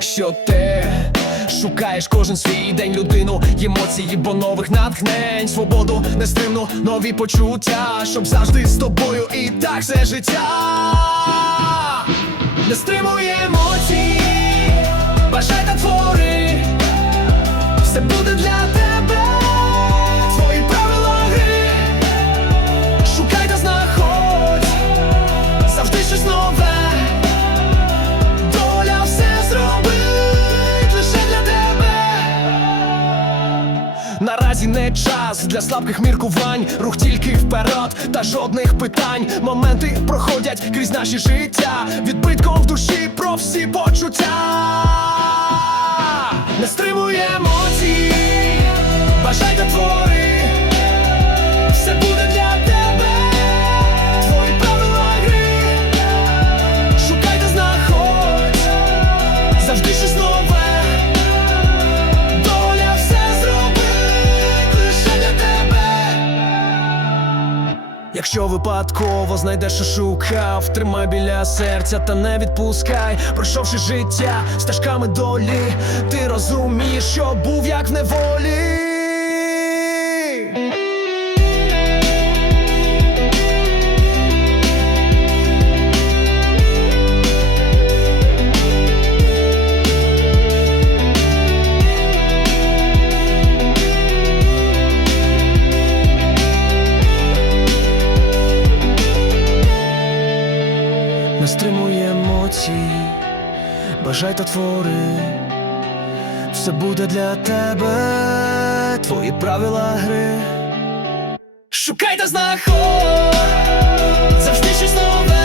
Що ти шукаєш кожен свій день людину, емоції, бо нових натхнень, свободу нестримну, нові почуття, щоб завжди з тобою і так все життя не стримує емоції, бажай та твори, все буде для тебе. Наразі не час для слабких міркувань, рух тільки вперед, та жодних питань. Моменти проходять крізь наші життя, відбитком в душі про всі почуття. Не стримує емоції, бажай та Якщо випадково знайдеш, що шукав, тримай біля серця та не відпускай, пройшовши життя стежками долі, ти розумієш, що був як в неволі. стримує емоції, бажай та твори, все буде для тебе, твої правила гри. Шукай та знаходь. Завжди щось нове.